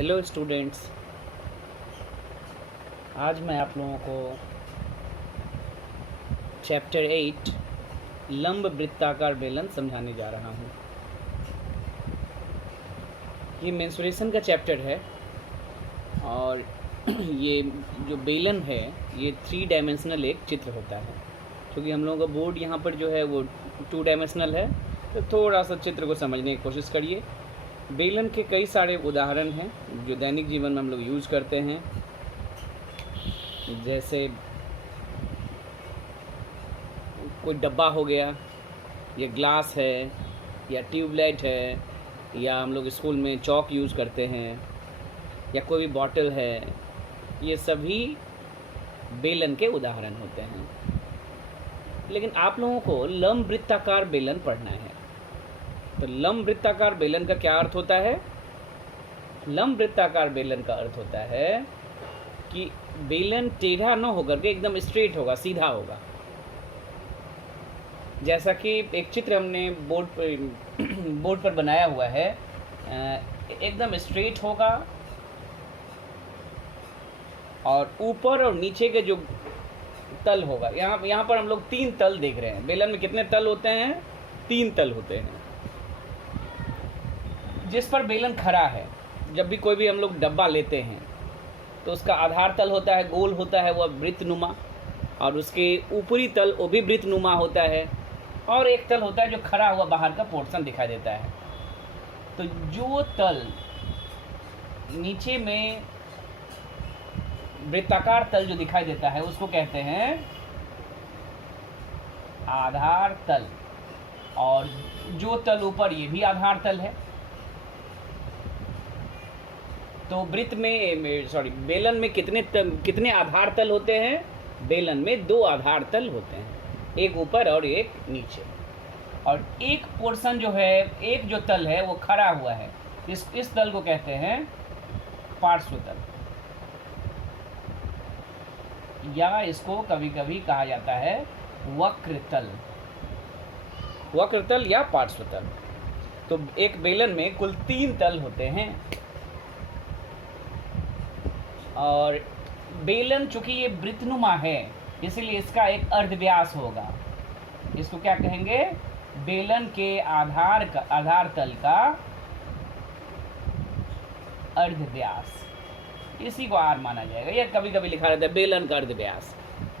Hello students, आज मैं आप लोगों को चैप्टर 8 लंब वृत्ताकार बेलन समझाने जा रहा हूँ। ये मेंसुरेशन का चैप्टर है और ये जो बेलन है ये 3 डायमेंशनल एक चित्र होता है। क्योंकि हम लोगों का बोर्ड यहाँ पर जो है वो 2 डायमेंशनल है, तो थोड़ा सा चित्र को समझने की कोशिश करिए। बेलन के कई सारे उदाहरण हैं जो दैनिक जीवन में हम लोग यूज़ करते हैं, जैसे कोई डब्बा हो गया, या ग्लास है, या ट्यूबलाइट है, या हम लोग स्कूल में चॉक यूज़ करते हैं, या कोई भी बॉटल है। ये सभी बेलन के उदाहरण होते हैं। लेकिन आप लोगों को लंब वृत्ताकार बेलन पढ़ना है। तो लंब वृत्ताकार बेलन का क्या अर्थ होता है? लंब वृत्ताकार बेलन का अर्थ होता है कि बेलन टेढ़ा न होकर के एकदम स्ट्रेट होगा, सीधा होगा। जैसा कि एक चित्र हमने बोर्ड पर बनाया हुआ है, एकदम स्ट्रेट होगा और ऊपर और नीचे के जो तल होगा, यहाँ पर हम लोग 3 तल देख रहे हैं। बेलन में कितने तल होते हैं? 3 तल होते हैं। जिस पर बेलन खड़ा है, जब भी कोई भी हम लोग डब्बा लेते हैं तो उसका आधार तल होता है, गोल होता है, वह वृत्तनुमा, और उसके ऊपरी तल वो भी वृत्तनुमा होता है, और एक तल होता है जो खड़ा हुआ बाहर का पोर्शन दिखाई देता है। तो जो तल नीचे में वृत्ताकार तल जो दिखाई देता है उसको कहते हैं आधार तल, और जो तल ऊपर ये भी आधार तल है। तो बेलन में कितने आधार तल होते हैं? बेलन में 2 आधार तल होते हैं, एक ऊपर और एक नीचे। और एक पोर्शन जो है, एक जो तल है वो खड़ा हुआ है, इस तल को कहते हैं पार्श्व तल, या इसको कभी कभी कहा जाता है वक्र तल या पार्श्व तल। तो एक बेलन में कुल 3 तल होते हैं। और बेलन चूंकि ये वृत्तनुमा है, इसीलिए इसका एक अर्धव्यास होगा। इसको क्या कहेंगे? बेलन के आधार तल का अर्धव्यास, इसी को आर माना जाएगा। यह कभी कभी लिखा रहता है बेलन का अर्धव्यास।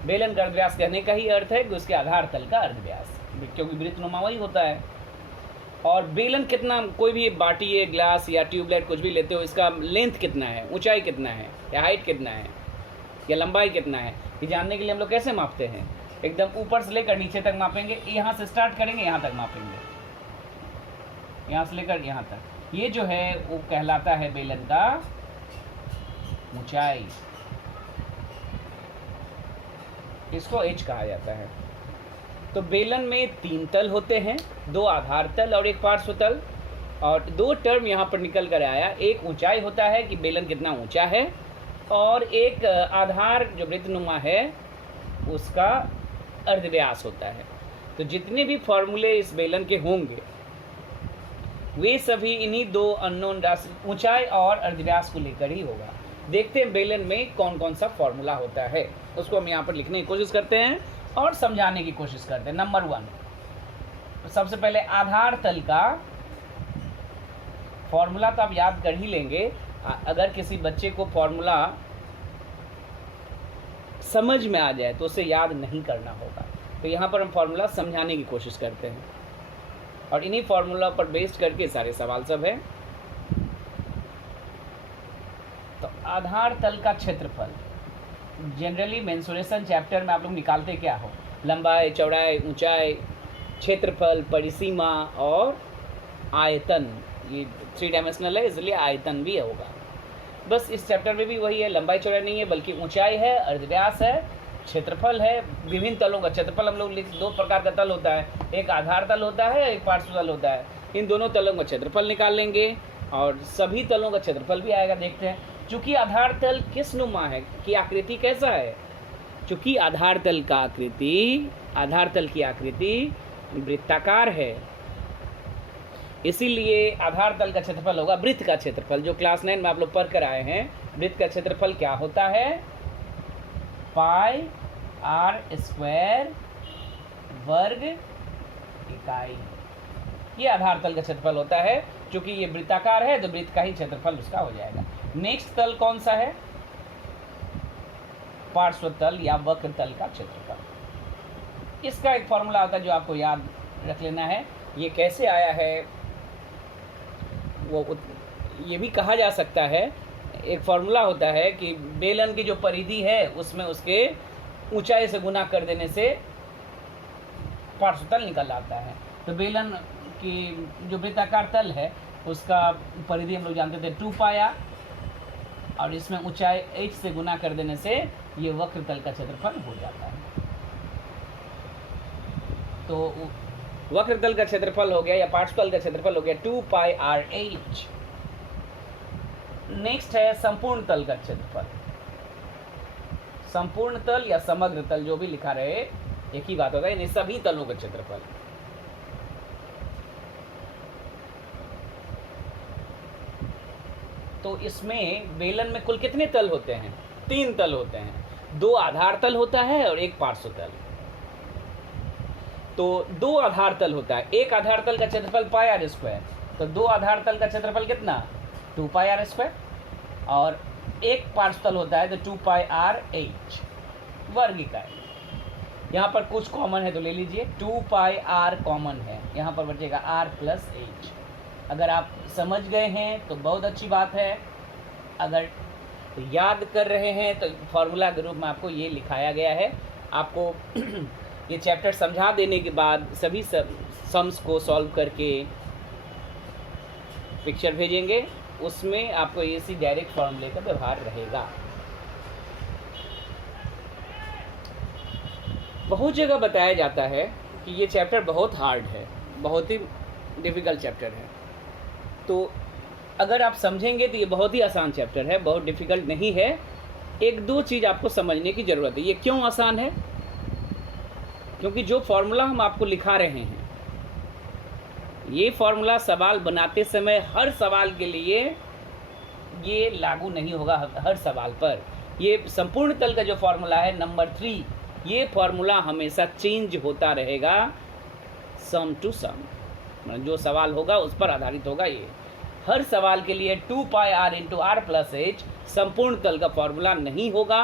बेलन का अर्धव्यास कहने का ही अर्थ है कि उसके आधार तल का अर्धव्यास, क्योंकि वृत्तनुमा वही होता है। और बेलन कितना, कोई भी बाटी है, ग्लास या ट्यूबलाइट कुछ भी लेते हो, इसका लेंथ कितना है, ऊंचाई कितना है, या हाइट कितना है, या लंबाई कितना है, ये जानने के लिए हम लोग कैसे मापते हैं? एकदम ऊपर से लेकर नीचे तक मापेंगे। यहाँ से स्टार्ट करेंगे, यहाँ तक मापेंगे, यहाँ से लेकर यहाँ तक। ये जो है वो कहलाता है बेलन का ऊंचाई, इसको एच कहा जाता है। तो बेलन में 3 तल होते हैं, 2 आधार तल और एक पार्श्व तल। और 2 टर्म यहाँ पर निकल कर आया। एक ऊंचाई होता है कि बेलन कितना ऊंचा है, और एक आधार जो वृत्तनुमा है उसका अर्धव्यास होता है। तो जितने भी फॉर्मूले इस बेलन के होंगे वे सभी इन्हीं 2 अननोन राशि ऊंचाई और अर्धव्यास को लेकर ही होगा। देखते हैं बेलन में कौन कौन सा फॉर्मूला होता है, उसको हम यहाँ पर लिखने की कोशिश करते हैं और समझाने की कोशिश करते हैं। नंबर 1, सबसे पहले आधार तल का फॉर्मूला तो आप याद कर ही लेंगे। अगर किसी बच्चे को फॉर्मूला समझ में आ जाए तो उसे याद नहीं करना होगा। तो यहाँ पर हम फॉर्मूला समझाने की कोशिश करते हैं, और इन्हीं फॉर्मूला पर बेस्ड करके सारे सवाल सब है। तो आधार तल का क्षेत्रफल जनरली मेंसुरेशन चैप्टर में आप लोग निकालते क्या हो? लंबाई, चौड़ाई, ऊंचाई, क्षेत्रफल, परिसीमा और आयतन। ये 3 डायमेंशनल है, इसलिए आयतन भी होगा। बस इस चैप्टर में भी वही है, लंबाई चौड़ाई नहीं है बल्कि ऊंचाई है, अर्धव्यास है, क्षेत्रफल है। विभिन्न तलों का क्षेत्रफल हम लोग 2 प्रकार का तल होता है, एक आधार तल होता है, एक पार्श्व तल होता है। इन दोनों तलों का क्षेत्रफल निकाल लेंगे और सभी तलों का क्षेत्रफल भी आएगा। देखते हैं चूँकि आधार तल किस नुमा है, कि आकृति कैसा है। चूँकि आधार तल की आकृति वृत्ताकार है, इसीलिए आधार तल का क्षेत्रफल होगा वृत्त का क्षेत्रफल, जो क्लास 9 में आप लोग पढ़ कर आए हैं। वृत्त का क्षेत्रफल क्या होता है? पाई आर स्क्वायर वर्ग इकाई, ये आधार तल का क्षेत्रफल होता है। क्योंकि ये वृत्ताकार है तो वृत्त का ही क्षेत्रफल उसका हो जाएगा। नेक्स्ट तल कौन सा है? पार्श्व तल या वक्र तल का क्षेत्रफल। इसका एक फॉर्मूला होता है जो आपको याद रख लेना है। ये कैसे आया है वो ये भी कहा जा सकता है। एक फॉर्मूला होता है कि बेलन की जो परिधि है उसमें उसके ऊंचाई से गुना कर देने से पार्श्व तल निकल आता है। तो बेलन की जो वृत्ताकार तल है उसका परिधि हम लोग जानते थे 2 पाया, और इसमें ऊंचाई h से गुना कर देने से ये वक्र तल का क्षेत्रफल हो जाता है। तो वक्र तल का क्षेत्रफल हो गया या पार्श्व तल का क्षेत्रफल हो गया 2 पाई आर एच। नेक्स्ट है संपूर्ण तल का क्षेत्रफल। संपूर्ण तल या समग्र तल, जो भी लिखा रहे एक ही बात होता है, इन सभी तलों का क्षेत्रफल। तो इसमें बेलन में कुल कितने तल होते हैं? 3 तल होते हैं। 2 आधार तल होता है और 1 पार्श्व तल। तो 2 आधार तल होता है। एक आधार तल का क्षेत्रफल पाई आर स्क्वायर, तो 2 आधार तल का क्षेत्रफल कितना? 2 पाई आर स्क्वायर। और एक पार्श्व तल होता है तो 2 पाई आर एच वर्ग इकाई। यहाँ पर कुछ कॉमन है तो ले लीजिए, 2 पाई आर कॉमन है, यहाँ पर बचेगा आर प्लस एच। अगर आप समझ गए हैं तो बहुत अच्छी बात है, अगर याद कर रहे हैं तो फॉर्मूला के रूप में आपको ये लिखाया गया है। आपको ये चैप्टर समझा देने के बाद सभी सम्स को सॉल्व करके पिक्चर भेजेंगे, उसमें आपको इसी डायरेक्ट फॉर्मूले का व्यवहार रहेगा। बहुत जगह बताया जाता है कि ये चैप्टर बहुत हार्ड है, बहुत ही डिफ़िकल्ट चैप्टर है। तो अगर आप समझेंगे तो ये बहुत ही आसान चैप्टर है, बहुत डिफ़िकल्ट नहीं है। 1-2 चीज़ आपको समझने की ज़रूरत है। ये क्यों आसान है? क्योंकि जो फॉर्मूला हम आपको लिखा रहे हैं, ये फॉर्मूला सवाल बनाते समय हर सवाल के लिए ये लागू नहीं होगा हर सवाल पर। ये संपूर्ण तल का जो फॉर्मूला है नंबर 3, ये फॉर्मूला हमेशा चेंज होता रहेगा सम टू सम, जो सवाल होगा उस पर आधारित होगा। ये हर सवाल के लिए 2 pi R into R plus H संपूर्ण तल का फॉर्मूला नहीं होगा।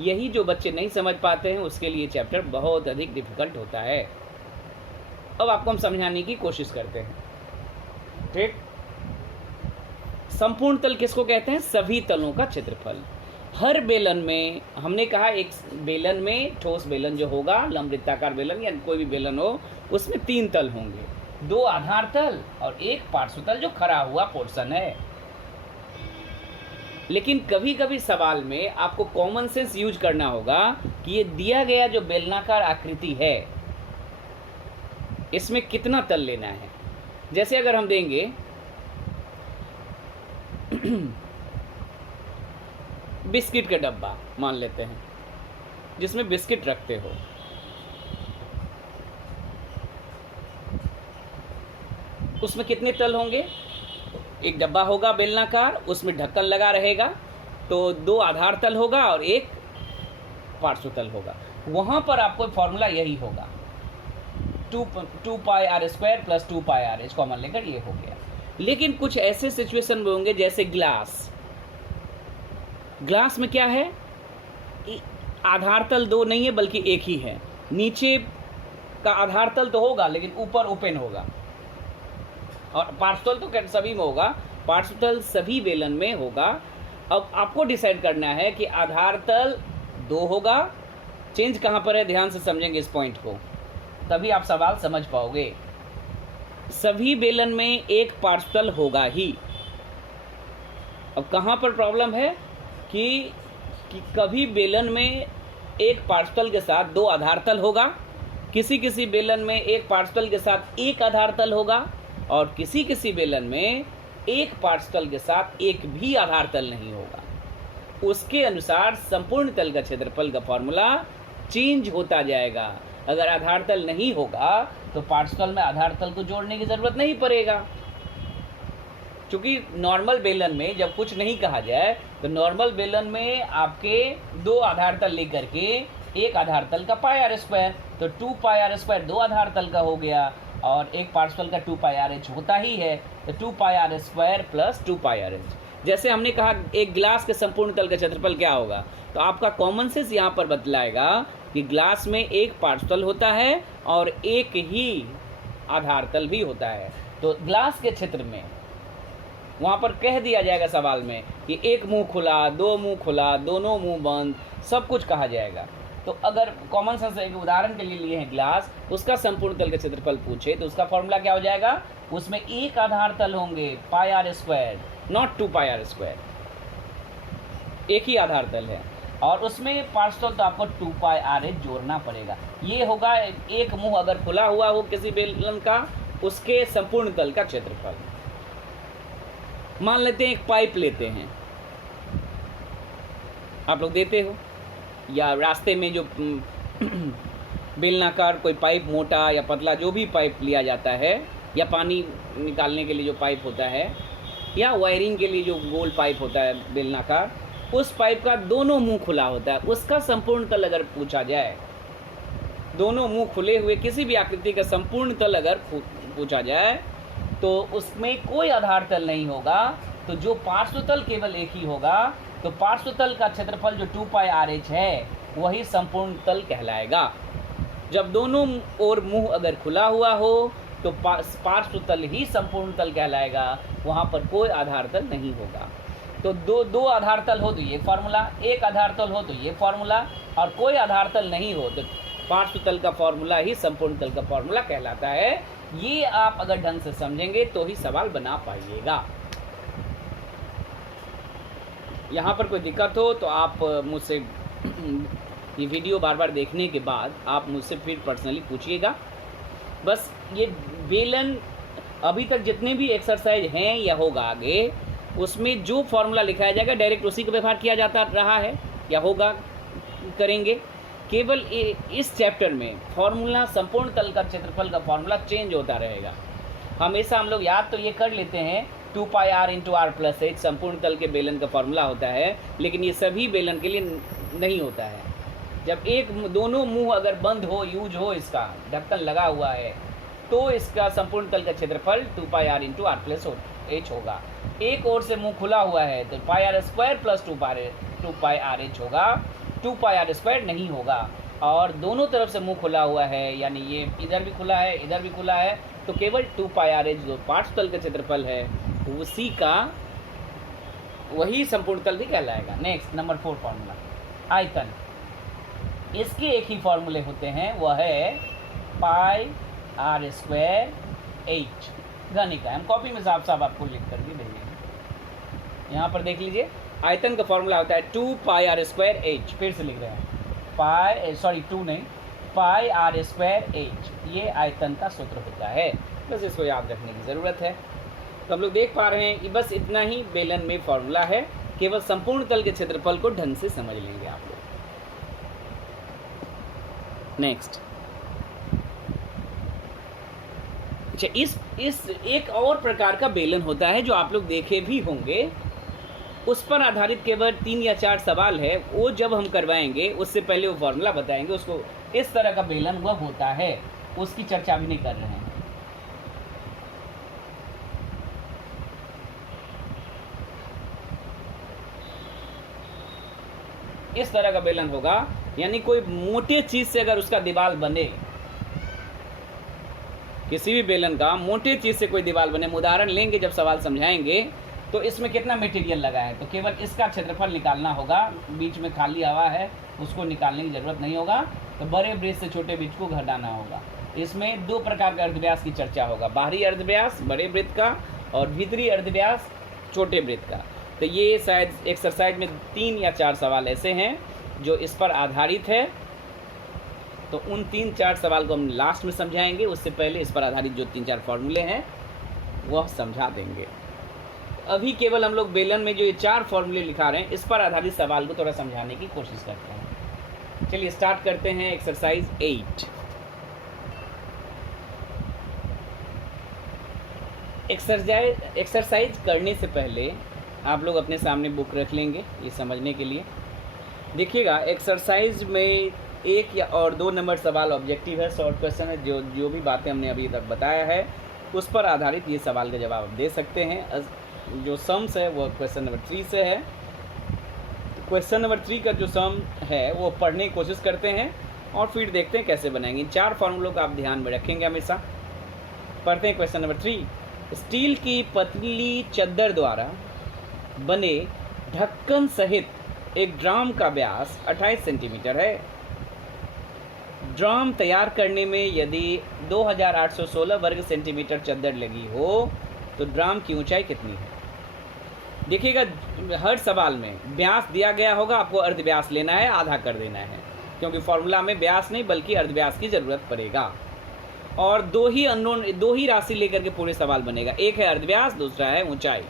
यही जो बच्चे नहीं समझ पाते हैं उसके लिए चैप्टर बहुत अधिक डिफ़िकल्ट होता है। अब आपको हम समझाने की कोशिश करते हैं। ठीक, संपूर्ण तल किसको कहते हैं? सभी तलों का क्षेत्रफल। हर बेलन में, हमने कहा एक बेलन में, ठोस बेलन जो होगा, लंबवृत्ताकार बेलन या कोई भी बेलन हो, उसमें 3 तल होंगे, 2 आधार तल और 1 पार्श्व तल जो खड़ा हुआ पोर्शन है। लेकिन कभी कभी सवाल में आपको कॉमन सेंस यूज करना होगा कि ये दिया गया जो बेलनाकार आकृति है इसमें कितना तल लेना है। जैसे अगर हम देंगे बिस्किट का डब्बा मान लेते हैं जिसमें बिस्किट रखते हो, उसमें कितने तल होंगे? एक डब्बा होगा बेलनाकार, उसमें ढक्कन लगा रहेगा, तो 2 आधार तल होगा और 1 पार्श्व तल होगा। वहाँ पर आपको फॉर्मूला यही होगा, 2 pi R square plus 2 pi R H common लेकर ये हो गया। लेकिन कुछ ऐसे सिचुएशन में होंगे जैसे ग्लास में क्या है, आधार तल 2 नहीं है बल्कि 1 ही है। नीचे का आधार तल तो होगा लेकिन ऊपर ओपन होगा, और पार्श्व तल तो सभी में होगा, पार्श्व तल सभी बेलन में होगा। अब आपको डिसाइड करना है कि आधार तल 2 होगा, चेंज कहाँ पर है, ध्यान से समझेंगे इस पॉइंट को, तभी आप सवाल समझ पाओगे। सभी बेलन में 1 पार्श्व तल होगा ही। अब कहाँ पर प्रॉब्लम है कि कभी बेलन में 1 पार्श्व तल के साथ 2 आधार तल होगा, किसी बेलन में 1 पार्श्व तल के साथ 1 आधार तल होगा, और किसी बेलन में 1 पार्श्व तल के साथ 1 भी आधार तल नहीं होगा। उसके अनुसार संपूर्ण तल का क्षेत्रफल का फॉर्मूला चेंज होता जाएगा। अगर आधार तल नहीं होगा तो पार्श्व तल में आधार तल को जोड़ने की ज़रूरत नहीं पड़ेगा, क्योंकि नॉर्मल बेलन में जब कुछ नहीं कहा जाए तो नॉर्मल बेलन में आपके दो आधार तल लेकर के एक आधार तल का पाई आर स्क्वायर, तो 2 पाई आर स्क्वायर दो आधार तल का हो गया और एक पार्शियल का 2 पाई आर एच होता ही है, तो 2 pi R square plus 2 pi R H. जैसे हमने कहा एक गिलास के संपूर्ण तल का क्षेत्रफल क्या होगा, तो आपका कॉमन सेंस यहाँ पर बतलाएगा कि ग्लास में एक पार्श्व होता है और एक ही आधार तल भी होता है। तो ग्लास के क्षेत्र में वहाँ पर कह दिया जाएगा सवाल में कि एक मुंह खुला, दो मुंह खुला, दोनों मुंह बंद, सब कुछ कहा जाएगा। तो अगर कॉमन सेंस एक उदाहरण के लिए लिए हैं ग्लास, उसका संपूर्ण तल का क्षेत्रफल पूछे तो उसका फॉर्मूला क्या हो जाएगा, उसमें एक आधार तल होंगे pi R square, not 2 pi R square, एक ही आधार तल है और उसमें पार्शियल तो आपको 2 पाई आर एच जोड़ना पड़ेगा। ये होगा एक मुंह अगर खुला हुआ हो किसी बेलन का, उसके संपूर्ण तल का क्षेत्रफल। मान लेते हैं एक पाइप लेते हैं, आप लोग देते हो या रास्ते में जो बेलनाकार कोई पाइप मोटा या पतला जो भी पाइप लिया जाता है, या पानी निकालने के लिए जो पाइप होता है, या वायरिंग के लिए जो गोल पाइप होता है बेलनाकार, उस पाइप का दोनों मुंह खुला होता है, उसका संपूर्ण तल अगर पूछा जाए, दोनों मुंह खुले हुए किसी भी आकृति का संपूर्ण तल अगर पूछा जाए तो उसमें कोई आधार तल नहीं होगा, तो जो पार्श्व तल केवल एक ही होगा, तो पार्श्व तल का क्षेत्रफल जो 2 पाई आर एच है वही संपूर्ण तल कहलाएगा। जब दोनों ओर मुंह अगर खुला हुआ हो तो पार्श्व तल ही संपूर्ण तल कहलाएगा, वहाँ पर कोई आधार तल नहीं होगा। तो दो आधार तल हो तो ये फार्मूला, एक आधार तल हो तो ये फार्मूला, और कोई आधार तल नहीं हो तो पार्श्व तल का फार्मूला ही संपूर्ण तल का फार्मूला कहलाता है। ये आप अगर ढंग से समझेंगे तो ही सवाल बना पाइएगा। यहाँ पर कोई दिक्कत हो तो आप मुझसे ये वीडियो बार बार देखने के बाद आप मुझसे फिर पर्सनली पूछिएगा। बस ये बेलन अभी तक जितने भी एक्सरसाइज हैं या होगा आगे, उसमें जो फॉर्मूला लिखाया जाएगा डायरेक्ट उसी का व्यवहार किया जाता रहा है या होगा, करेंगे। केवल इस चैप्टर में फॉर्मूला संपूर्ण तल का क्षेत्रफल का फॉर्मूला चेंज होता रहेगा। हमेशा हम लोग याद तो ये कर लेते हैं 2 pi R into R plus H संपूर्ण तल के बेलन का फॉर्मूला होता है, लेकिन ये सभी बेलन के लिए नहीं होता है। जब एक दोनों मुंह अगर बंद हो, यूज हो, इसका ढक्कन लगा हुआ है, तो इसका संपूर्ण तल का क्षेत्रफल 2 pi R into R plus H होगा। एक ओर से मुंह खुला हुआ है तो pi R square plus 2 pi R H होगा, 2 पाई आर स्क्वायर नहीं होगा। और दोनों तरफ से मुंह खुला हुआ है, यानी ये इधर भी खुला है, इधर भी खुला है, तो केवल 2 पाई आर एच जो पार्श्व तल का क्षेत्रफल है उसी का वही संपूर्ण तल भी कहलाएगा। नेक्स्ट नंबर 4 फार्मूला आयतन। इसके एक ही फॉर्मूले होते हैं, वह है पाई आर स्क्वायर एच घनी का। हम कॉपी में साफ साफ आपको लिख कर भी भेजेंगे। यहाँ पर देख लीजिए, आयतन का फॉर्मूला होता है 2 पाई आर स्क्वायर एच। फिर से लिख रहे हैं पाई आर स्क्वायर एच, ये आयतन का सूत्र होता है। बस इसको याद रखने की ज़रूरत है। तो हम लोग देख पा रहे हैं कि बस इतना ही बेलन में फॉर्मूला है, केवल संपूर्ण तल के क्षेत्रफल को ढंग से समझ लेंगे आप लोग। नेक्स्ट, अच्छा, इस एक और प्रकार का बेलन होता है जो आप लोग देखे भी होंगे, उस पर आधारित केवल 3 या 4 सवाल है। वो जब हम करवाएंगे उससे पहले वो फॉर्मूला बताएंगे। उसको इस तरह का बेलन वह होता है, उसकी चर्चा अभी नहीं कर रहे हैं। इस तरह का बेलन होगा, यानी कोई मोटे चीज से अगर उसका दीवार बने, किसी भी बेलन का मोटे चीज से कोई दीवार बने, उदाहरण लेंगे जब सवाल समझाएंगे, तो इसमें कितना मटेरियल लगा है, तो केवल इसका क्षेत्रफल निकालना होगा। बीच में खाली हवा है, उसको निकालने की ज़रूरत नहीं होगा। तो बड़े वृत्त से छोटे वृत्त को घटाना होगा। इसमें 2 प्रकार के अर्धव्यास की चर्चा होगा, बाहरी अर्धव्यास बड़े वृत्त का और भीतरी अर्धव्यास छोटे वृत्त का। तो ये शायद एक्सरसाइज में 3 या 4 सवाल ऐसे हैं जो इस पर आधारित है। तो उन 3-4 सवाल को हम लास्ट में समझाएंगे, उससे पहले इस पर आधारित जो 3-4 फॉर्मूले हैं वह समझा देंगे। अभी केवल हम लोग बेलन में जो ये 4 फॉर्मूले लिखा रहे हैं, इस पर आधारित सवाल को थोड़ा समझाने की कोशिश करते हैं। चलिए स्टार्ट करते हैं एक्सरसाइज 8। एक्सरसाइज करने से पहले आप लोग अपने सामने बुक रख लेंगे ये समझने के लिए। देखिएगा एक्सरसाइज में 1 या और 2 नंबर सवाल ऑब्जेक्टिव है, शॉर्ट क्वेश्चन है। जो भी बातें हमने अभी तक बताया है उस पर आधारित ये सवाल का जवाब आप दे सकते हैं। जो सम्स है वो क्वेश्चन नंबर 3 से है। क्वेश्चन नंबर 3 का जो सम है वो पढ़ने की कोशिश करते हैं और फिर देखते हैं कैसे बनाएंगे। 4 फॉर्मूलों का आप ध्यान में रखेंगे हमेशा। पढ़ते हैं क्वेश्चन नंबर 3। स्टील की पतली चद्दर द्वारा बने ढक्कन सहित एक ड्राम का व्यास 28 सेंटीमीटर है। ड्राम तैयार करने में यदि 2816 वर्ग सेंटीमीटर चद्दर लगी हो तो ड्राम की ऊंचाई कितनी है? देखिएगा हर सवाल में व्यास दिया गया होगा, आपको अर्धव्यास लेना है, आधा कर देना है, क्योंकि फॉर्मूला में व्यास नहीं बल्कि अर्धव्यास की ज़रूरत पड़ेगा। और दो ही राशि लेकर के पूरे सवाल बनेगा, एक है अर्धव्यास, दूसरा है ऊंचाई।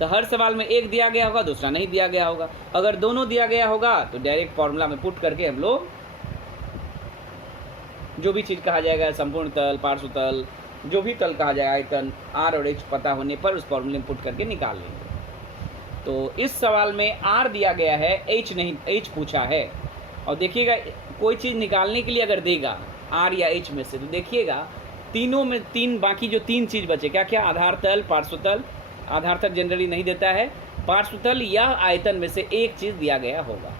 तो हर सवाल में एक दिया गया होगा, दूसरा नहीं दिया गया होगा। अगर दोनों दिया गया होगा तो डायरेक्ट फॉर्मूला में पुट करके हम लोग जो भी चीज़ कहा जाएगा, संपूर्ण तल, पार्श्व तल, जो भी तल कहा जाएगा, आयतन आर और एच पता होने पर उस फॉर्मूले में पुट करके निकाल लेंगे। तो इस सवाल में आर दिया गया है, एच नहीं, एच पूछा है। और देखिएगा कोई चीज़ निकालने के लिए अगर देगा आर या एच में से, तो देखिएगा तीनों में बाकी जो 3 चीज़ बचे, क्या क्या? आधार तल, पार्श्व तल। आधार तल जनरली नहीं देता है, पार्श्व तल या आयतन में से एक चीज़ दिया गया होगा।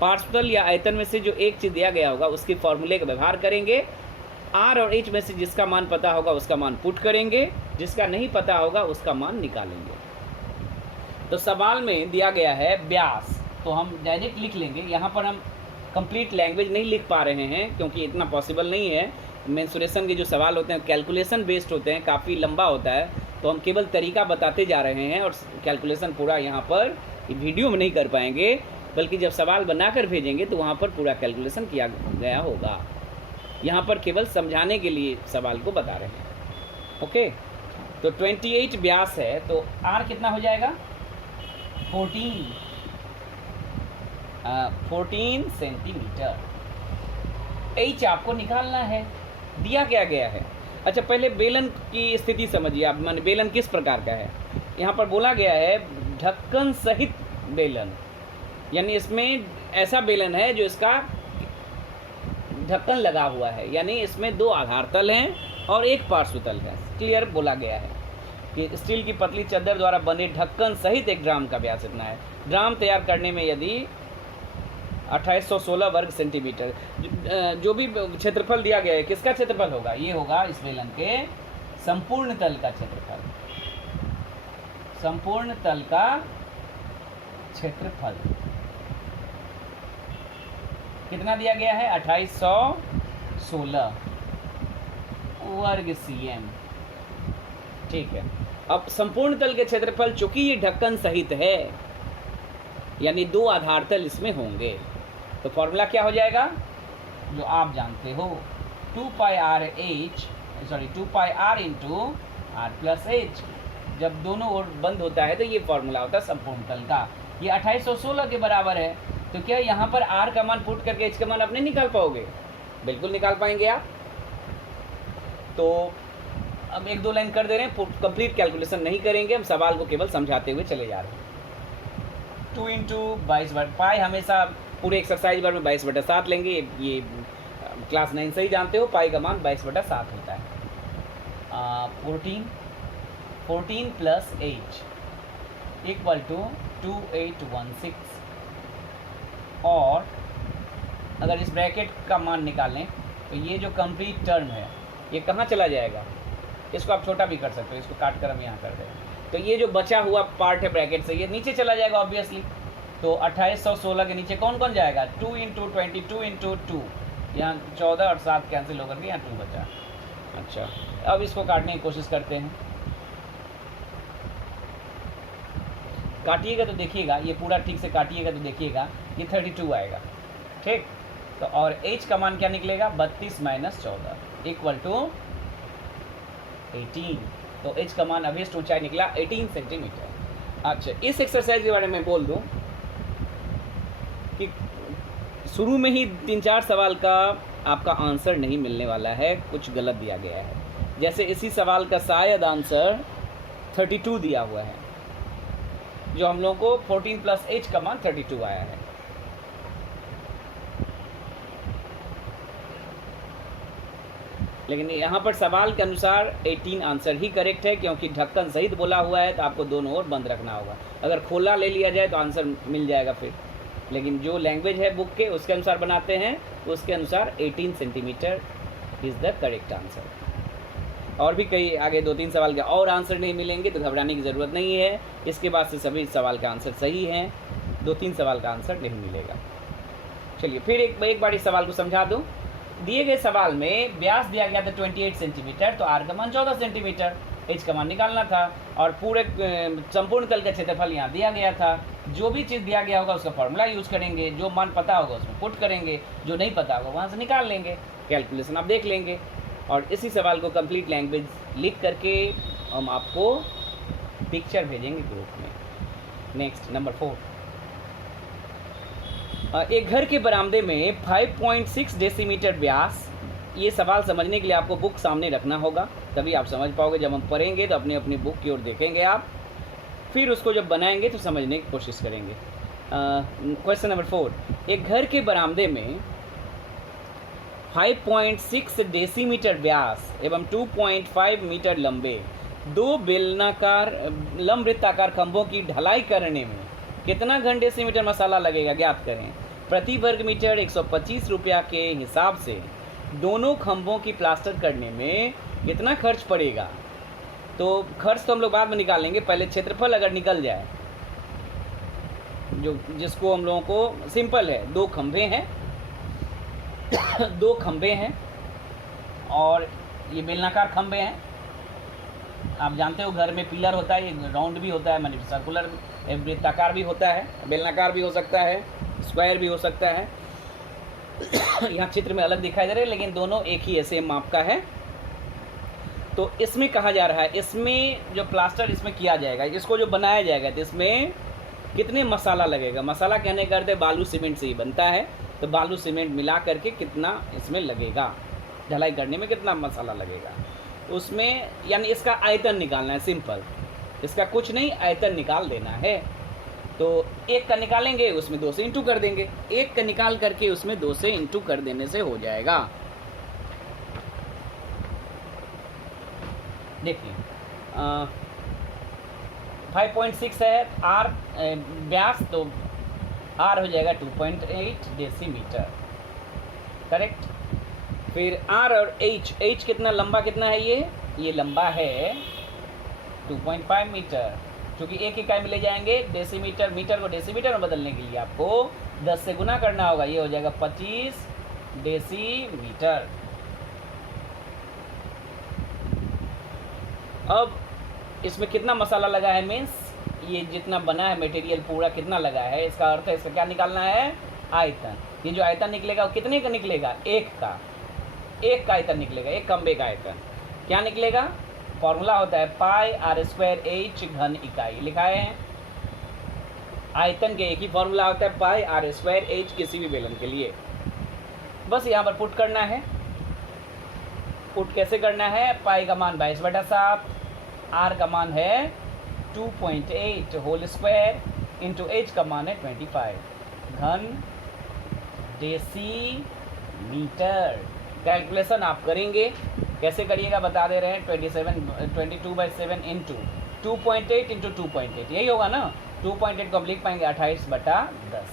पार्श्व तल या आयतन में से जो एक चीज़ दिया गया होगा उसके फॉर्मूले का व्यवहार करेंगे। आर और एच में से जिसका मान पता होगा उसका मान पुट करेंगे, जिसका नहीं पता होगा उसका मान निकालेंगे। तो सवाल में दिया गया है व्यास, तो हम डायरेक्ट लिख लेंगे। यहाँ पर हम कंप्लीट लैंग्वेज नहीं लिख पा रहे हैं क्योंकि इतना पॉसिबल नहीं है। मेंसुरेशन के जो सवाल होते हैं कैलकुलेशन बेस्ड होते हैं, काफ़ी लंबा होता है, तो हम केवल तरीका बताते जा रहे हैं और कैलकुलेशन पूरा यहाँ पर वीडियो में नहीं कर पाएंगे, बल्कि जब सवाल बनाकर भेजेंगे तो वहाँ पर पूरा कैलकुलेशन किया गया होगा। यहाँ पर केवल समझाने के लिए सवाल को बता रहे हैं। ओके, तो 28 व्यास है, तो आर कितना हो जाएगा? 14 सेंटीमीटर। एच आपको निकालना है, दिया क्या गया है। अच्छा, पहले बेलन की स्थिति समझिए आप, माने बेलन किस प्रकार का है। यहाँ पर बोला गया है ढक्कन सहित बेलन, यानी इसमें ऐसा बेलन है जो इसका ढक्कन लगा हुआ है, यानी इसमें 2 आधार तल हैं और एक पार्श्व तल है। क्लियर बोला गया है कि स्टील की पतली चद्दर द्वारा बने ढक्कन सहित एक ड्राम का व्यास इतना है। ड्राम तैयार करने में यदि 2816 वर्ग सेंटीमीटर, जो भी क्षेत्रफल दिया गया है, किसका क्षेत्रफल होगा? ये होगा इस बेलन के संपूर्ण तल का क्षेत्रफल। संपूर्ण तल का क्षेत्रफल कितना दिया गया है? 2816 वर्ग सीएम। ठीक है, अब संपूर्ण तल के क्षेत्रफल, चूंकि ये ढक्कन सहित है यानी 2 आधार तल इसमें होंगे, तो फॉर्मूला क्या हो जाएगा जो आप जानते हो, 2 pi R into R plus H. जब दोनों ओर बंद होता है तो ये फॉर्मूला होता है संपूर्ण तल का। ये 2816 के बराबर है, तो क्या यहाँ पर आर का मान पुट करके एच का मान आप नहीं निकाल पाओगे? बिल्कुल निकाल पाएंगे आप। तो अब 1-2 लाइन कर दे रहे हैं, कंप्लीट कैलकुलेशन नहीं करेंगे, हम सवाल को केवल समझाते हुए चले जा रहे हैं। 2 इंटू 22 पाई, हमेशा पूरे एक्सरसाइज बार में 22/7 लेंगे। ये क्लास 9 से ही जानते हो, पाई का मान 22/7 होता है। 14 प्लस एच इक्वल टू 2816। और अगर इस ब्रैकेट का मान निकालें तो ये जो कंप्लीट टर्म है ये कहाँ चला जाएगा? इसको आप छोटा भी कर सकते हो, इसको काट कर हम यहाँ कर दें, तो ये जो बचा हुआ पार्ट है ब्रैकेट से ये नीचे चला जाएगा ऑब्वियसली। तो 2816 के नीचे कौन कौन जाएगा? 2 इंटू 22 इंटू 2, यहाँ 14 और 7 कैंसिल होकर के यहाँ 2 बचा। अच्छा, अब इसको काटने की कोशिश करते हैं। काटिएगा तो देखिएगा, ये पूरा ठीक से काटिएगा तो देखिएगा ये 32 आएगा। ठीक, तो और h का मान क्या निकलेगा? 32 - 14 इक्वल टू 18। तो h का मान अभिष्ट ऊंचाई निकला 18 सेंटीमीटर। अच्छा, इस एक्सरसाइज के बारे में बोल दूं कि शुरू में ही 3-4 सवाल का आपका आंसर नहीं मिलने वाला है, कुछ गलत दिया गया है। जैसे इसी सवाल का शायद आंसर 32 दिया हुआ है, जो हम लोगों को 14 प्लस h का मान 32 आया है। लेकिन यहाँ पर सवाल के अनुसार 18 आंसर ही करेक्ट है, क्योंकि ढक्कन सहित बोला हुआ है तो आपको दोनों ओर बंद रखना होगा। अगर खोला ले लिया जाए तो आंसर मिल जाएगा फिर, लेकिन जो लैंग्वेज है बुक के उसके अनुसार बनाते हैं, उसके अनुसार 18 centimetre is the correct answer. और भी कई आगे 2-3 सवाल के और आंसर नहीं मिलेंगे तो घबराने की ज़रूरत नहीं है। इसके बाद से सभी सवाल का आंसर सही है, 2-3 सवाल का आंसर नहीं मिलेगा। चलिए फिर एक बार इस सवाल को समझा दूँ। दिए गए सवाल में व्यास दिया गया था 28 सेंटीमीटर, तो आर का मान 14 सेंटीमीटर, एच का मान निकालना था, और पूरे संपूर्ण तल का क्षेत्रफल यहाँ दिया गया था। जो भी चीज़ दिया गया होगा उसका फॉर्मूला यूज़ करेंगे, जो मान पता होगा उसमें पुट करेंगे, जो नहीं पता होगा वहाँ से निकाल लेंगे, कैलकुलेशन आप देख लेंगे। और इसी सवाल को कंप्लीट लैंग्वेज लिख करके हम आपको पिक्चर भेजेंगे ग्रुप में। नेक्स्ट नंबर 4, एक घर के बरामदे में 5.6 डेसीमीटर व्यास। ये सवाल समझने के लिए आपको बुक सामने रखना होगा, तभी आप समझ पाओगे। जब हम पढ़ेंगे तो अपनी अपनी बुक की ओर देखेंगे आप, फिर उसको जब बनाएंगे तो समझने की कोशिश करेंगे। क्वेश्चन नंबर 4, एक घर के बरामदे में 5.6 डेसीमीटर व्यास एवं 2.5 मीटर लंबे 2 बेलनाकार लंबवृत्ताकार खंभों की ढलाई करने में कितना घन डेसीमीटर मसाला लगेगा, ज्ञात करें। प्रति वर्ग मीटर 125 रुपया के हिसाब से दोनों खंभों की प्लास्टर करने में कितना खर्च पड़ेगा। तो खर्च तो हम लोग बाद में निकालेंगे, पहले क्षेत्रफल अगर निकल जाए, जिसको हम लोगों को सिंपल है, 2 खंभे हैं 2 खंभे हैं और ये बेलनाकार खंभे हैं। आप जानते हो घर में पिलर होता है, ये राउंड भी होता है, माने सर्कुलर वृत्ताकार भी होता है, बेलनाकार भी हो सकता है, स्क्वायर भी हो सकता है। यहाँ चित्र में अलग दिखाई दे रहे हैं, लेकिन दोनों एक ही ऐसे माप का है। तो इसमें कहा जा रहा है, इसमें जो प्लास्टर इसमें किया जाएगा, इसको जो बनाया जाएगा, तो इसमें कितने मसाला लगेगा। मसाला कहने का अर्थ है बालू सीमेंट से ही बनता है, तो बालू सीमेंट मिला करके कितना इसमें लगेगा, ढलाई करने में कितना मसाला लगेगा उसमें, यानी इसका आयतन निकालना है। सिंपल, इसका कुछ नहीं, आयतन निकाल देना है। तो 1 का निकालेंगे, उसमें 2 से इंटू कर देंगे, 1 का निकाल करके उसमें 2 से इंटू कर देने से हो जाएगा। देखिए 5.6 है आर व्यास, तो आर हो जाएगा 2.8 डेसीमीटर, करेक्ट। फिर आर और एच कितना लंबा कितना है, ये लंबा है 2.5 मीटर, क्योंकि एक इकाई में ले जाएंगे डेसीमीटर, मीटर को डेसीमीटर में बदलने के लिए आपको 10 से गुना करना होगा, ये हो जाएगा 25 डेसीमीटर। अब इसमें कितना मसाला लगा है, मीन्स ये जितना बना है मटेरियल पूरा कितना लगा है, इसका अर्थ है इसका क्या निकालना है, आयतन। ये जो आयतन निकलेगा वो कितने का निकलेगा, 1 का आयतन निकलेगा, 1 खंबे का आयतन क्या निकलेगा। फॉर्मूला होता है पाई आर स्क्वायर एच घन इकाई, लिखा है। आयतन के एक ही फॉर्मूला होता है पाई आर स्क्वायर एच, किसी भी बेलन के लिए। बस यहाँ पर पुट करना है। पुट कैसे करना है, पाई का मान 22/7, आर का मान है 2.8 होल स्क्वायर इंटू एच का मान है 25 घन डेसीमीटर। कैलकुलेशन आप करेंगे, कैसे करिएगा बता दे रहे हैं। 22/7 इंटू 2.8 इंटू 2.8, यही होगा ना। 2.8 को हम लिख पाएंगे 28/10,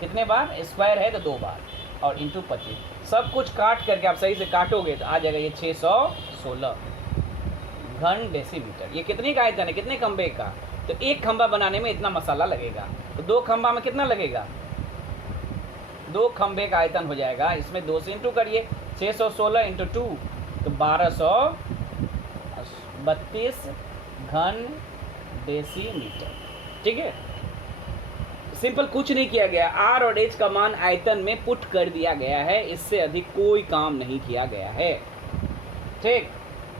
कितने बार, स्क्वायर है तो 2 बार, और इंटू 25। सब कुछ काट करके आप सही से काटोगे तो आ जाएगा ये 616 घन डेसीमीटर। ये कितने का आयतन है, कितने खंबे का, तो 1 खंबा बनाने में इतना मसाला लगेगा। तो 2 खंबा में कितना लगेगा, 2 खंबे का आयतन हो जाएगा। इसमें 2 से इंटू करिए, 616 इंटू 2 तो 1232 घन डेसीमीटर। ठीक है, सिंपल, कुछ नहीं किया गया। आर और एच का मान आयतन में पुट कर दिया गया है, इससे अधिक कोई काम नहीं किया गया है। ठीक,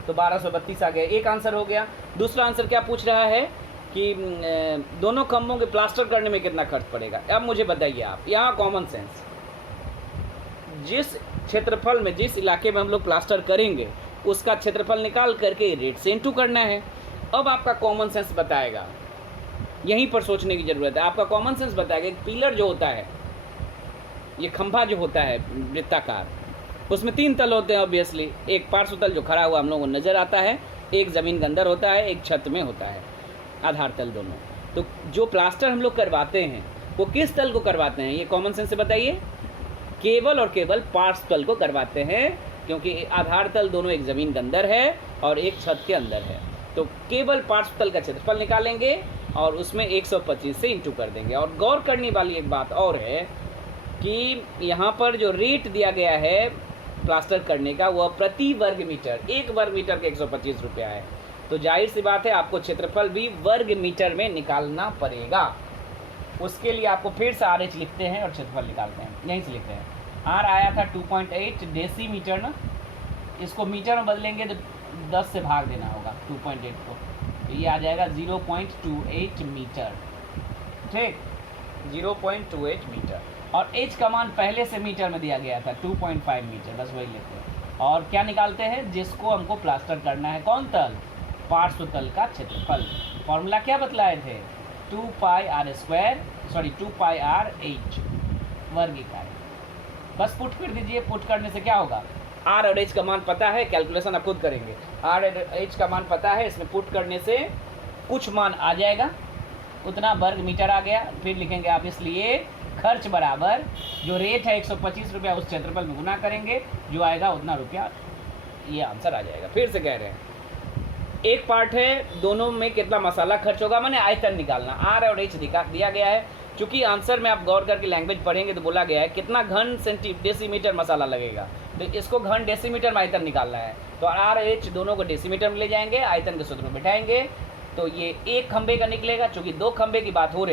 तो 1232 आ गया, एक आंसर हो गया। दूसरा आंसर क्या पूछ रहा है कि दोनों खंभों के प्लास्टर करने में कितना खर्च पड़ेगा। अब मुझे बताइए आप, यहाँ कॉमन सेंस, जिस क्षेत्रफल में, जिस इलाके में हम लोग प्लास्टर करेंगे उसका क्षेत्रफल निकाल करके रेट से इंटू करना है। अब आपका कॉमन सेंस बताएगा, यहीं पर सोचने की ज़रूरत है। आपका कॉमन सेंस बताएगा कि पिलर जो होता है, ये खंभा जो होता है वृत्ताकार, उसमें 3 तल होते हैं ऑब्वियसली। एक पार्श्व तल जो खड़ा हुआ हम लोगों को नज़र आता है, एक ज़मीन के अंदर होता है, एक छत में होता है, आधार तल दोनों। तो जो प्लास्टर हम लोग करवाते हैं वो किस तल को करवाते हैं, ये कॉमन सेंस से बताइए। केवल और केवल पार्श्व तल को करवाते हैं, क्योंकि आधार तल दोनों एक ज़मीन के अंदर है और एक छत के अंदर है। तो केवल पार्श्व तल का क्षेत्रफल निकालेंगे और उसमें 125 से इंटू कर देंगे। और गौर करने वाली एक बात और है कि यहाँ पर जो रेट दिया गया है प्लास्टर करने का, वह प्रति वर्ग मीटर, 1 वर्ग मीटर के 125 रुपया है। तो जाहिर सी बात है आपको क्षेत्रफल भी वर्ग मीटर में निकालना पड़ेगा। उसके लिए आपको फिर से RH लिखते हैं और क्षेत्रफल निकालते हैं, यहीं से लिखते हैं। R आया था 2.8 डेसीमीटर ना, इसको मीटर में बदलेंगे तो 10 से भाग देना होगा 2.8 को, तो ये आ जाएगा 0.28 मीटर। ठीक, 0.28 मीटर। और h का मान पहले से मीटर में दिया गया था 2.5 मीटर, बस वही लेते हैं। और क्या निकालते हैं, जिसको हमको प्लास्टर करना है, कौन तल, पार्श्व तल का क्षेत्रफल। फॉर्मूला क्या बतलाए थे, 2πr² वर्ग इकाई। बस पुट कर दीजिए, पुट करने से क्या होगा, R और H का मान पता है, कैलकुलेशन आप खुद करेंगे। R और H का मान पता है, इसमें पुट करने से कुछ मान आ जाएगा, उतना वर्ग मीटर आ गया। फिर लिखेंगे आप, इसलिए खर्च बराबर जो रेट है 125 रुपया, उस क्षेत्रफल में गुना करेंगे, जो आएगा उतना रुपया, ये आंसर आ जाएगा। फिर से कह रहे हैं, एक पार्ट है दोनों में कितना मसाला खर्च होगा, मैंने आयतन निकालना। R और H दिया गया है, चूँकि आंसर में आप गौर करके लैंग्वेज पढ़ेंगे तो बोला गया है कितना घन डेसीमीटर मसाला लगेगा, तो इसको घन डेसीमीटर में आयतन निकालना है। तो R और H दोनों को डेसीमीटर में ले जाएंगे, आयतन के सूत्र में बैठाएंगे, तो ये एक खंबे का निकलेगा। चूँकि 2 खंबे की बात हो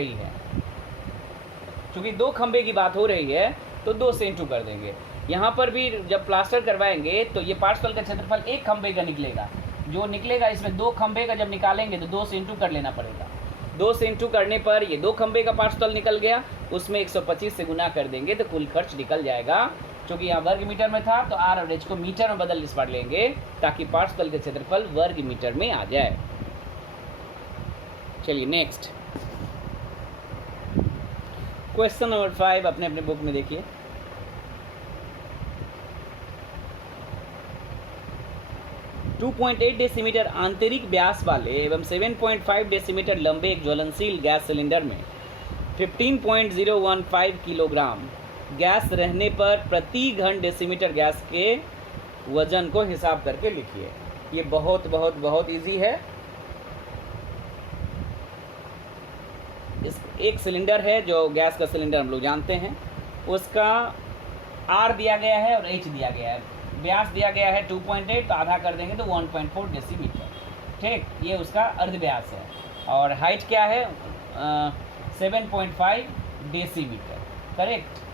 रही है, तो 2 से इंटू कर देंगे। यहाँ पर भी जब प्लास्टर करवाएंगे तो ये पार्श्व तल का क्षेत्रफल 1 खंबे का निकलेगा, जो निकलेगा इसमें 2 खंबे का जब निकालेंगे तो 2 से इंटू कर लेना पड़ेगा। 2 से इंटू करने पर ये 2 खंबे का पार्श्व तल निकल गया, उसमें 125 से गुना कर देंगे तो कुल खर्च निकल जाएगा। क्योंकि यहाँ वर्ग मीटर में था तो R और H को मीटर में बदल इस बार लेंगे, ताकि पार्श्व तल के क्षेत्रफल वर्ग मीटर में आ जाए। चलिए नेक्स्ट क्वेश्चन नंबर 5 अपने अपने बुक में देखिए। .8 डेसीमीटर आंतरिक व्यास वाले एवं 7.5 डेसीमीटर लंबे एक ज्वलनशील गैस सिलेंडर में 15.015 किलोग्राम गैस रहने पर प्रति घन डेसीमीटर गैस के वजन को हिसाब करके लिखिए। ये बहुत बहुत बहुत इजी है। इस एक सिलेंडर है, जो गैस का सिलेंडर हम लोग जानते हैं, उसका R दिया गया है और H दिया गया है, व्यास दिया गया है 2.8, तो आधा कर देंगे तो 1.4 डेसीमीटर। ठीक, ये उसका अर्ध व्यास है। और हाइट क्या है, 7.5 डेसीमीटर, करेक्ट।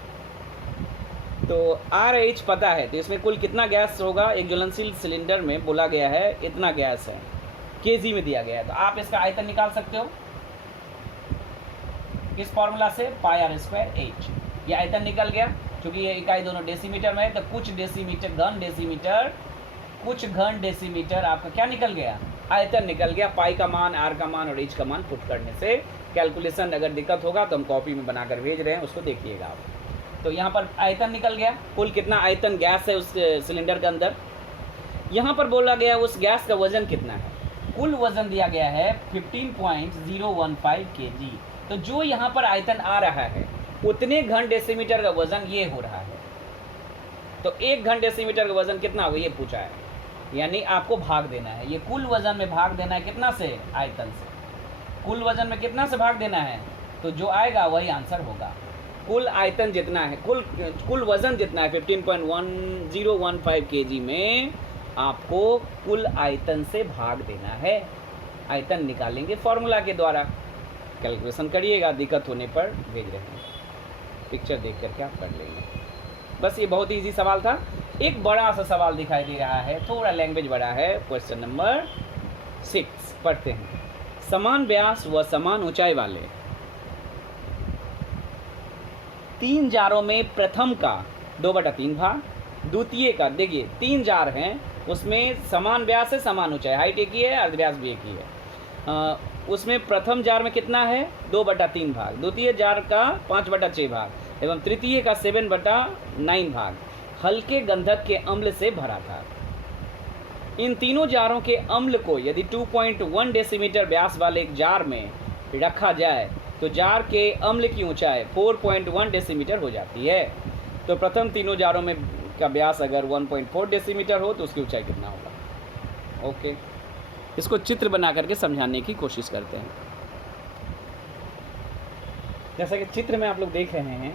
तो R H पता है, तो इसमें कुल कितना गैस होगा, एक ज्वलनशील सिलेंडर में बोला गया है इतना गैस है, केजी में दिया गया है। तो आप इसका आयतन निकाल सकते हो किस फॉर्मूला से, πr²h। ये आयतन निकल गया, क्योंकि ये इकाई दोनों डेसीमीटर में है, तो कुछ घन डेसीमीटर आपका क्या निकल गया, आयतन निकल गया। पाई का मान, R का मान और H का मान पुट करने से। कैलकुलेशन अगर दिक्कत होगा तो हम कॉपी में बनाकर भेज रहे हैं, उसको देखिएगा आप। तो यहाँ पर आयतन निकल गया, कुल कितना आयतन गैस है उस सिलेंडर के अंदर। यहाँ पर बोला गया उस गैस का वजन कितना है, कुल वजन दिया गया है 15.015 kg। तो जो यहाँ पर आयतन आ रहा है उतने घन डेसीमीटर का वजन ये हो रहा है। तो 1 घन डेसीमीटर का वजन कितना होगा ये पूछा है, यानी आपको भाग देना है, ये कुल वजन में भाग देना है कितना से, आयतन से। कुल वजन में कितना से भाग देना है, तो जो आएगा वही आंसर होगा। कुल आयतन जितना है, कुल वजन जितना है 15.1015 kg में आपको कुल आयतन से भाग देना है। आयतन निकालेंगे फॉर्मूला के द्वारा। कैलकुलेशन करिएगा, दिक्कत होने पर भेज रहे हैं, पिक्चर देख करके आप कर लेंगे। बस ये बहुत इजी सवाल था। एक बड़ा सा सवाल दिखाई दे रहा है, थोड़ा लैंग्वेज बड़ा है। क्वेश्चन नंबर 6 पढ़ते हैं। समान व्यास व समान ऊंचाई वाले 3 जारों में प्रथम का 2/3 भाग, द्वितीय का, देखिए 3 जार हैं, उसमें समान व्यास है, समान ऊंचाई, हाइट एक ही है, अर्धव्यास भी एक ही है। उसमें प्रथम जार में कितना है 2/3 भाग, द्वितीय जार का 5/6 भाग एवं तृतीय का 7/9 भाग हल्के गंधक के अम्ल से भरा था। इन तीनों जारों के अम्ल को यदि 2.1 डेसीमीटर व्यास वाले एक जार में रखा जाए तो जार के अम्ल की ऊंचाई 4.1 डेसीमीटर हो जाती है। तो प्रथम तीनों जारों में का व्यास अगर 1.4 डेसीमीटर हो तो उसकी ऊंचाई कितना होगा। ओके, इसको चित्र बना करके समझाने की कोशिश करते हैं। जैसा कि चित्र में आप लोग देख रहे हैं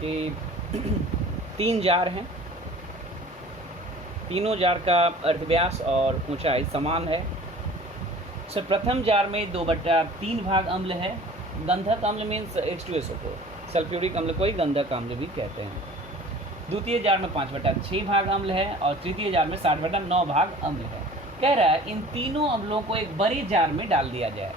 कि 3 जार हैं, तीनों जार का अर्धव्यास और ऊंचाई समान है। सो प्रथम जार में 2/3 भाग अम्ल है। गंधक अम्ल मीन्स H2SO4, सल्फ्यूरिक अम्ल को ही गंधक अम्ल भी कहते हैं। द्वितीय जार में 5/6 भाग अम्ल है और तृतीय जार में 7/9 भाग अम्ल है। कह रहा है इन तीनों अम्लों को एक बड़े जार में डाल दिया जाए।